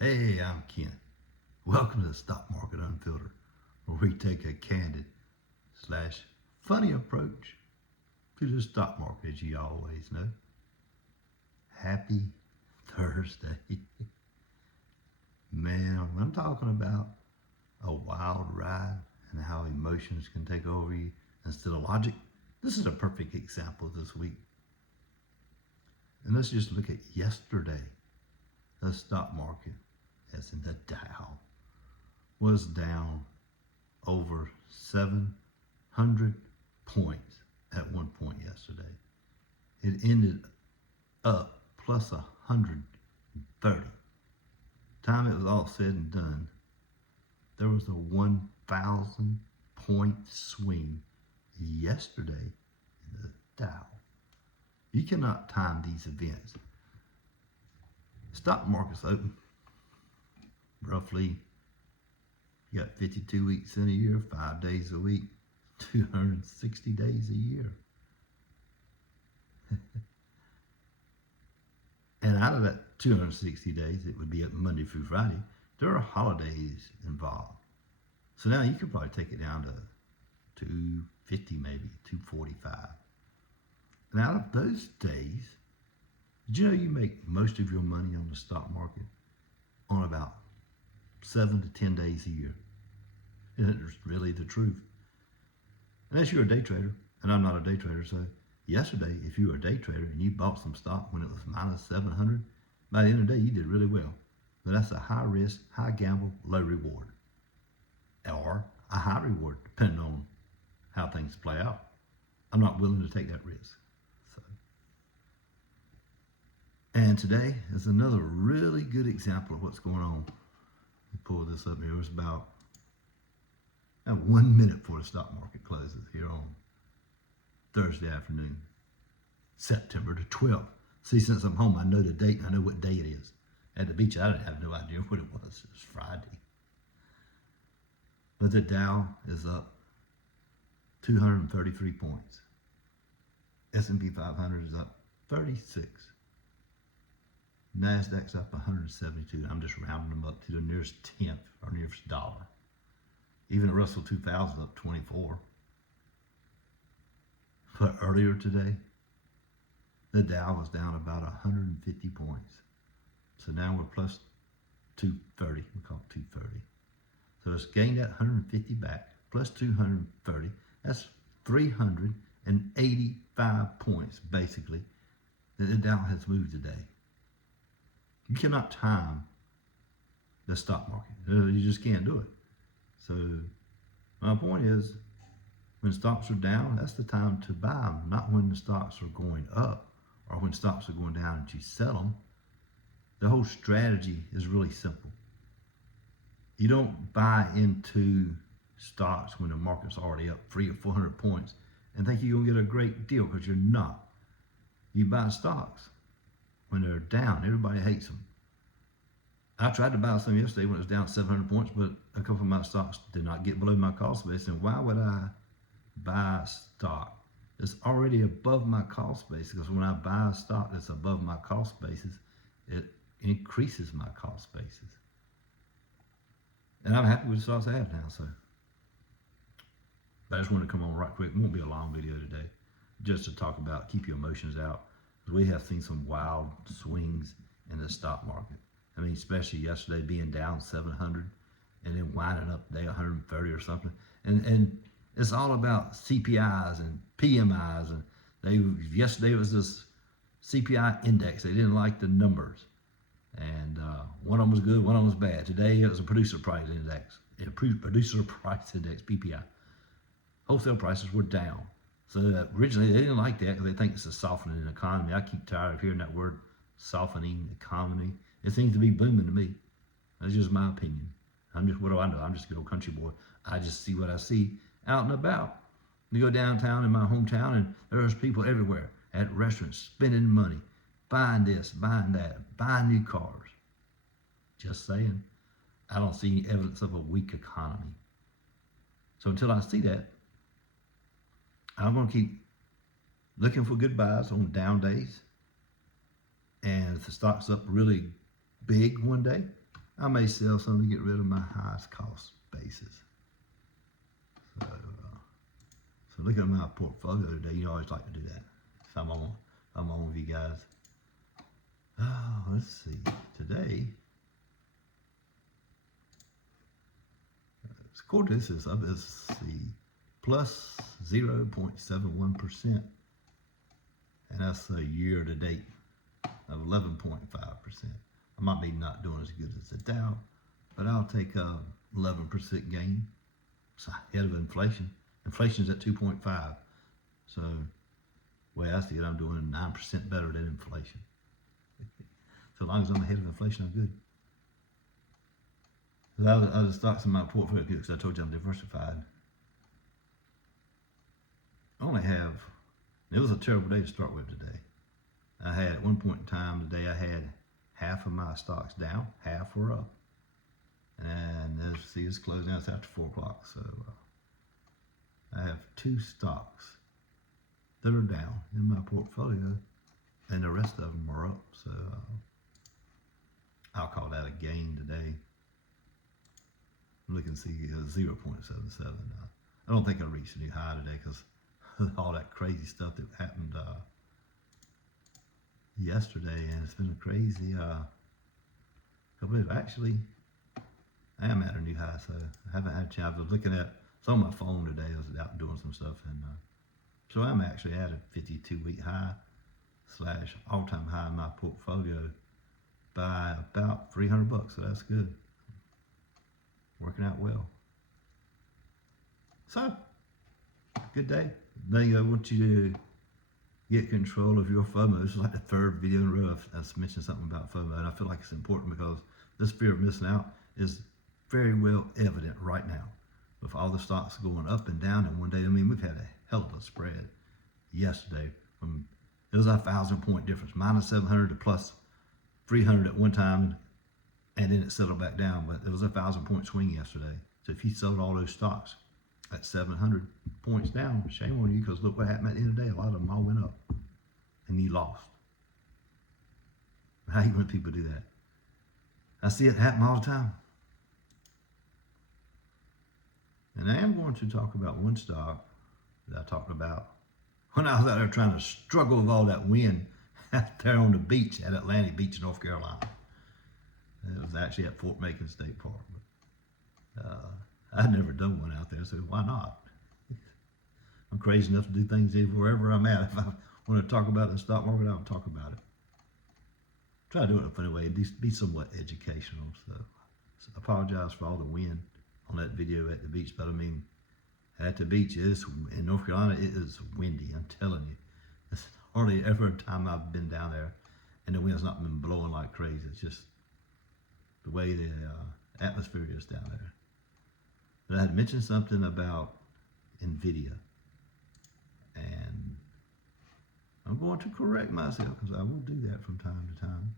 Hey, I'm Ken. Welcome to the Stock Market Unfiltered, where we take a candid slash funny approach to the stock market, as you always know. Happy Thursday. Man, I'm talking about a wild ride and how emotions can take over you instead of logic. This is a perfect example this week. And let's just look at yesterday. The stock market, as in the Dow, was down over 700 points at one point yesterday. It ended up plus 130. Time it was all said and done, there was a 1,000 point swing yesterday in the Dow. You cannot time these events. Stock market's open roughly, you got 52 weeks in a year, 5 days a week, 260 days a year. And out of that 260 days, it would be up Monday through Friday, there are holidays involved. So now you could probably take it down to 250, maybe 245. And out of those days, did you know you make most of your money on the stock market on about 7 to 10 days a year? And it's really the truth. Unless you're a day trader, and I'm not a day trader, so yesterday, if you were a day trader and you bought some stock when it was minus 700, by the end of the day, you did really well. But that's a high risk, high gamble, low reward. Or a high reward, depending on how things play out. I'm not willing to take that risk. And today is another really good example of what's going on. Let me pull this up here. It was about 1 minute before the stock market closes here on Thursday afternoon, September the 12th. See, since I'm home, I know the date and I know what day it is. At the beach, I didn't have no idea what it was. It was Friday. But the Dow is up 233 points. S&P 500 is up 36. NASDAQ's up 172. I'm just rounding them up to the nearest tenth or nearest dollar. Even the Russell 2000 up 24. But earlier today, the Dow was down about 150 points. So now we're plus 230. We call it 230. So it's gained that 150 back, plus 230. That's 385 points, basically, that the Dow has moved today. You cannot time the stock market. You just can't do it. So my point is, when stocks are down, that's the time to buy them, not when the stocks are going up or when stocks are going down and you sell them. The whole strategy is really simple. You don't buy into stocks when the market's already up 300 or 400 points and think you're going to get a great deal, because you're not. You buy stocks when they're down. Everybody hates them. I tried to buy some yesterday when it was down 700 points, but a couple of my stocks did not get below my cost base. And why would I buy stock that's already above my cost base? Because when I buy a stock that's above my cost basis, it increases my cost basis. And I'm happy with the stocks I have now. So I just want to come on right quick. It won't be a long video today, just to talk about keep your emotions out. Because we have seen some wild swings in the stock market. I mean, especially yesterday being down 700 and then winding up today 130 or something. And it's all about CPIs and PMIs. And yesterday was this CPI index. They didn't like the numbers. And one of them was good, one of them was bad. Today it was a producer price index. Producer price index, PPI. Wholesale prices were down. So originally they didn't like that because they think it's a softening economy. I keep tired of hearing that word, softening economy. It seems to be booming to me. That's just my opinion. What do I know? I'm just a good old country boy. I just see what I see out and about. You go downtown in my hometown and there's people everywhere at restaurants spending money, buying this, buying that, buying new cars. Just saying. I don't see any evidence of a weak economy. So until I see that, I'm going to keep looking for good buys on down days. And if the stock's up really big one day, I may sell some to get rid of my highest cost bases. So looking at my portfolio today, you always like to do that. So I'm on with you guys. Oh, let's see. Today, according to this, it's the plus 0.71%, and that's a year to date of 11.5%. I might be not doing as good as the Dow, but I'll take a 11% gain. It's ahead of inflation. Inflation's at 2.5, so the way I see it, I'm doing 9% better than inflation. So as long as I'm ahead of inflation, I'm good. Other stocks in my portfolio, because I told you I'm diversified. I only have, it was a terrible day to start with today. I had, at one point in time today, I had half of my stocks down, half were up. And as you see, it's closing out, it's after 4 o'clock. So I have 2 stocks that are down in my portfolio, and the rest of them are up. So I'll call that a gain today. Look and see 0.77. I don't think I reached a new high today because all that crazy stuff that happened yesterday, and it's been a crazy couple of days. Actually, I am at a new high, so I haven't had a chance. I was looking at some on my phone today. I was out doing some stuff, and so I'm actually at a 52-week high / all-time high in my portfolio by about $300, so that's good. Working out well. So, good day. Then I want you to get control of your FOMO. This is like the 3rd video in a row I've mentioned something about FOMO, and I feel like it's important because this fear of missing out is very well evident right now. With all the stocks going up and down in one day, I mean, we've had a hell of a spread yesterday. It was a 1,000-point difference, minus 700 to plus 300 at one time, and then it settled back down. But it was a 1,000-point swing yesterday. So if you sold all those stocks at 700 points down, shame on you, because look what happened at the end of the day. A lot of them all went up, and you lost. How you want people to do that? I see it happen all the time. And I am going to talk about one stock that I talked about when I was out there trying to struggle with all that wind out there on the beach at Atlantic Beach, North Carolina. It was actually at Fort Macon State Park. I'd never done one out there, so why not? I'm crazy enough to do things wherever I'm at. If I want to talk about the stock market, I'll talk about it. Try to do it in a funny way and be somewhat educational. So I apologize for all the wind on that video at the beach, but I mean, at the beach, in North Carolina, it is windy, I'm telling you. It's hardly ever a time I've been down there and the wind's not been blowing like crazy. It's just the way the atmosphere is down there. But I had mentioned something about NVDA, and I'm going to correct myself because I will do that from time to time.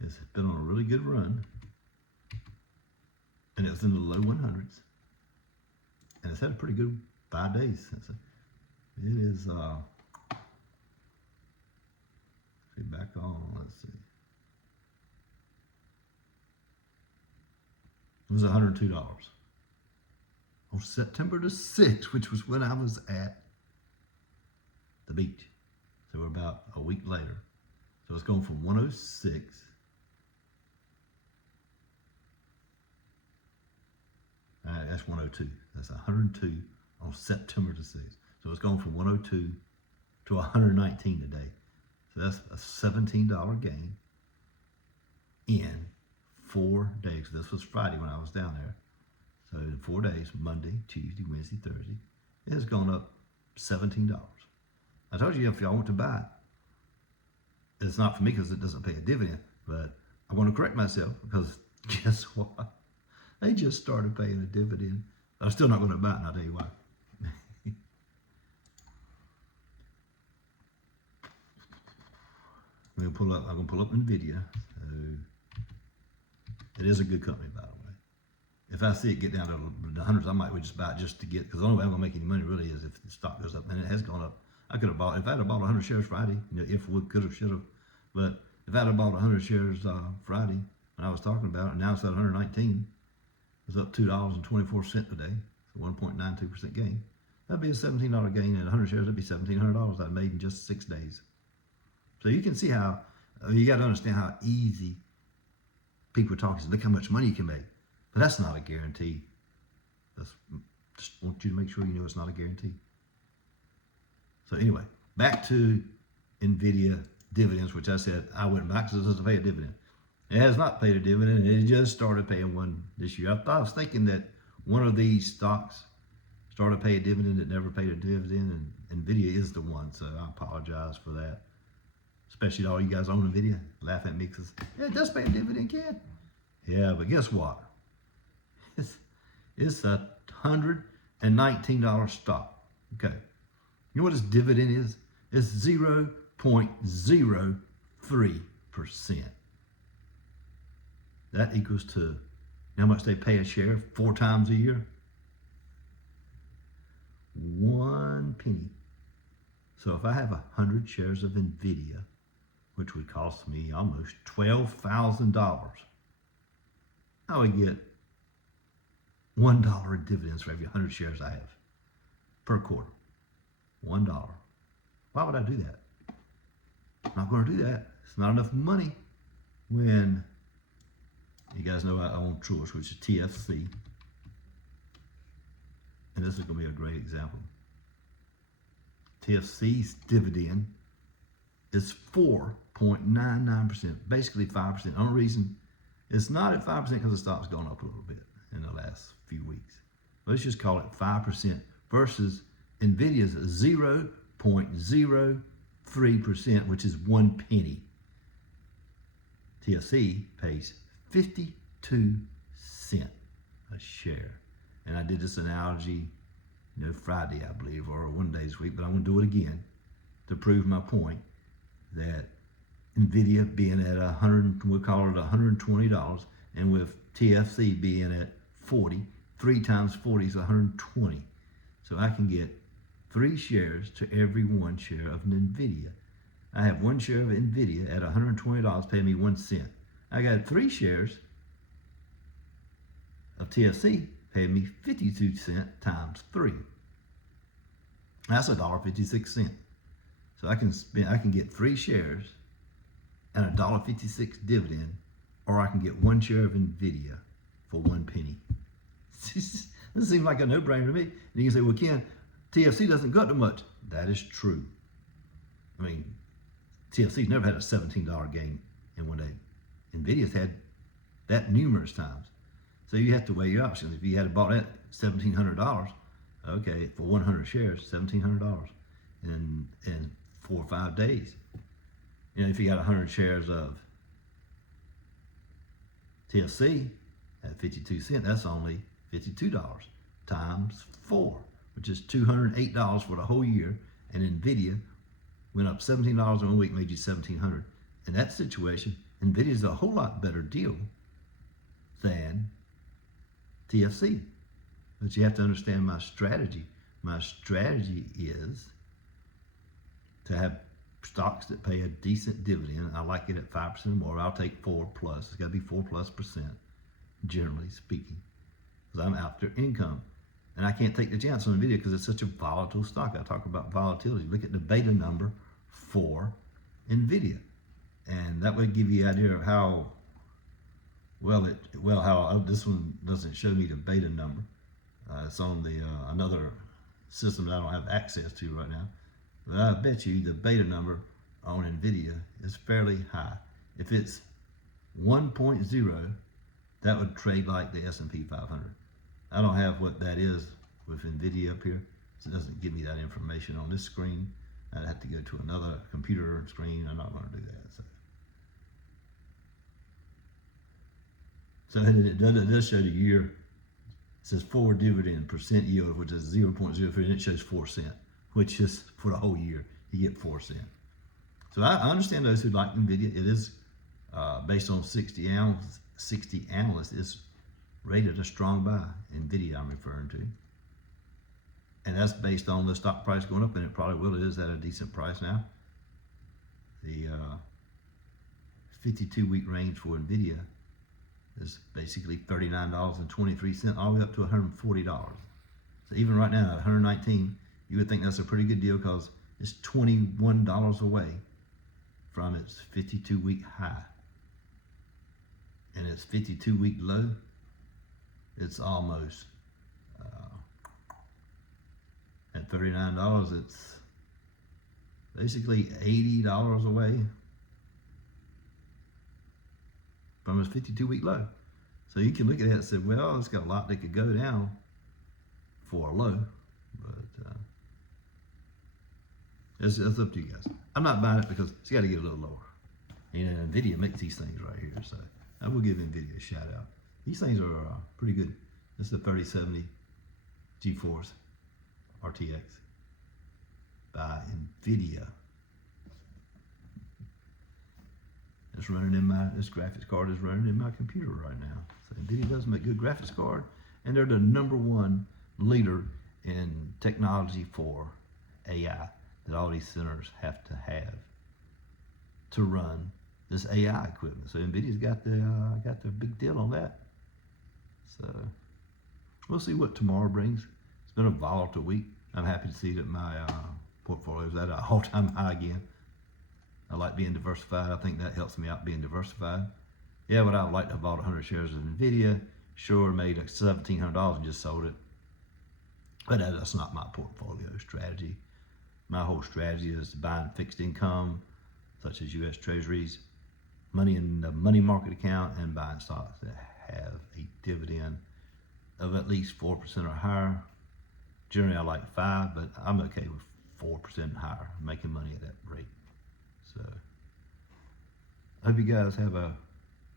It's been on a really good run, and it was in the low 100s, and it's had a pretty good 5 days since it is. See, back on. Let's see. It was $102 on September the 6th, which was when I was at the beach. So we're about a week later. So it's going from 106 that's 102. That's 102 on September the 6th. So it's going from 102 to 119 today. So that's a $17 gain in 4 days. This was Friday when I was down there. So in 4 days, Monday, Tuesday, Wednesday, Thursday, it has gone up $17. I told you if y'all want to buy it, it's not for me because it doesn't pay a dividend, but I want to correct myself because guess what? They just started paying a dividend. I'm still not going to buy it, and I'll tell you why. I'm going to pull up NVDA. So it is a good company, by the way. If I see it get down to the hundreds, I might just buy it just to get, because the only way I'm going to make any money really is if the stock goes up, and it has gone up. I could have bought, if I had bought 100 shares Friday, if would, could have, should have, but if I had bought 100 shares Friday, when I was talking about it. Now it's at 119. It's up $2.24 today. It's a 1.92% gain. That'd be a $17 gain in 100 shares. That'd be $1,700 I made in just 6 days. So you can see how, you got to understand how easy people are talking. Look how much money you can make. But that's not a guarantee. Just want you to make sure you know it's not a guarantee. So anyway, back to NVDA dividends, which I said I went back because it doesn't pay a dividend. It has not paid a dividend, and it just started paying one this year. I was thinking that one of these stocks started paying a dividend that never paid a dividend, and NVIDIA is the one, so I apologize for that. Especially to all you guys own NVIDIA, laugh at me because it does pay a dividend, kid. Yeah, but guess what? It's a $119 stock. Okay. You know what its dividend is? It's 0.03%. That equals to how much they pay a share 4 times a year? 1 penny. So if I have 100 shares of NVIDIA, which would cost me almost $12,000, I would get $1 in dividends for every 100 shares I have per quarter. $1. Why would I do that? I'm not going to do that. It's not enough money. When you guys know I own Truist, which is TFC, and this is going to be a great example. TFC's dividend is 4.99%, basically 5%. The only reason it's not at 5% because the stock's gone up a little bit in the last few weeks. Let's just call it 5% versus NVIDIA's 0.03%, which is 1 penny. TFC pays 52 cents a share. And I did this analogy, Friday, I believe, or one day this week, but I'm going to do it again to prove my point that NVIDIA being at we'll call it $120, and with TFC being at 40, 3 times 40 is 120. So I can get 3 shares to every 1 share of NVIDIA. I have 1 share of NVIDIA at $120, paying me 1 cent. I got 3 shares of TFC, paying me 52 cents times 3. That's $1.56. So I can get 3 shares and $1.56 dividend, or I can get 1 share of NVIDIA for 1 penny. This seems like a no-brainer to me. And you can say, well, Ken, TFC doesn't go up too much. That is true. I mean, TFC's never had a $17 gain in one day. NVIDIA's had that numerous times. So you have to weigh your options. If you had bought at $1,700, okay, for 100 shares, $1,700 in 4 or 5 days. If you got 100 shares of TFC at 52 cents, that's only $52 times 4, which is $208 for the whole year. And NVIDIA went up $17 in 1 week, made you $1,700. In that situation, NVIDIA is a whole lot better deal than TFC. But you have to understand my strategy. My strategy is to have stocks that pay a decent dividend. I like it at 5% or more. I'll take 4 plus. It's got to be 4+%, generally speaking, because I'm after income. And I can't take the chance on NVIDIA because it's such a volatile stock. I talk about volatility. Look at the beta number for NVIDIA. And that would give you an idea of how this one doesn't show me the beta number. It's on the another system that I don't have access to right now. But I bet you the beta number on NVIDIA is fairly high. If it's 1.0, that would trade like the S&P 500. I don't have what that is with NVIDIA up here, so it doesn't give me that information on this screen. I'd have to go to another computer screen. I'm not going to do that. So it does show the year. It says forward dividend percent yield, which is 0.03, and it shows 4 cents, which is for the whole year, you get 4 cents. So I understand those who like NVIDIA. It is based on 60 analysts. It's rated a strong buy. NVIDIA I'm referring to. And that's based on the stock price going up, and it probably will. It is at a decent price now. The 52-week range for NVIDIA is basically $39.23 all the way up to $140. So even right now at 119, you would think that's a pretty good deal because it's $21 away from its 52-week high. And its 52-week low, it's almost at $39, it's basically $80 away from its 52-week low. So you can look at that and say, well, it's got a lot that could go down for a low, but it's up to you guys. I'm not buying it because it's got to get a little lower. And NVIDIA makes these things right here, so I will give NVIDIA a shout out. These things are pretty good. This is a 3070 GeForce RTX by NVIDIA. It's running in this graphics card is running in my computer right now. So NVIDIA does make good graphics card, and they're the #1 leader in technology for AI that all these centers have to run this AI equipment. So NVIDIA's got the big deal on that. So we'll see what tomorrow brings. It's been a volatile week. I'm happy to see that my portfolio is at an all-time high again. I like being diversified. I think that helps me out being diversified. Yeah, would I have liked to have bought 100 shares of NVIDIA? Sure, made like $1,700 and just sold it. But that's not my portfolio strategy. My whole strategy is buying fixed income, such as U.S. Treasuries, money in the money market account, and buying stocks that have a dividend of at least 4% or higher. Generally, I like 5%, but I'm okay with 4% and higher, making money at that rate. So, I hope you guys have a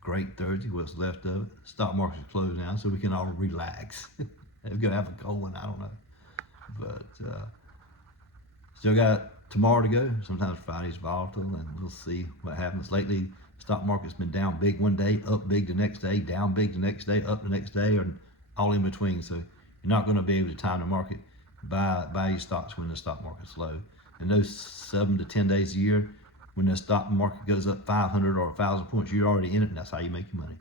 great Thursday, what's left of it. Stock market's closed now, so we can all relax. We're going to have a cold one, I don't know. But still got tomorrow to go. Sometimes Friday's volatile, and we'll see what happens. Lately, the stock market's been down big one day, up big the next day, down big the next day, up the next day, and all in between. So you're not going to be able to time the market. Buy your stocks when the stock market's low. And those 7 to 10 days a year, when the stock market goes up 500 or 1,000 points, you're already in it, and that's how you make your money.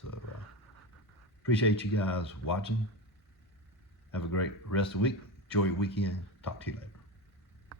So appreciate you guys watching. Have a great rest of the week. Enjoy your weekend. Talk to you later.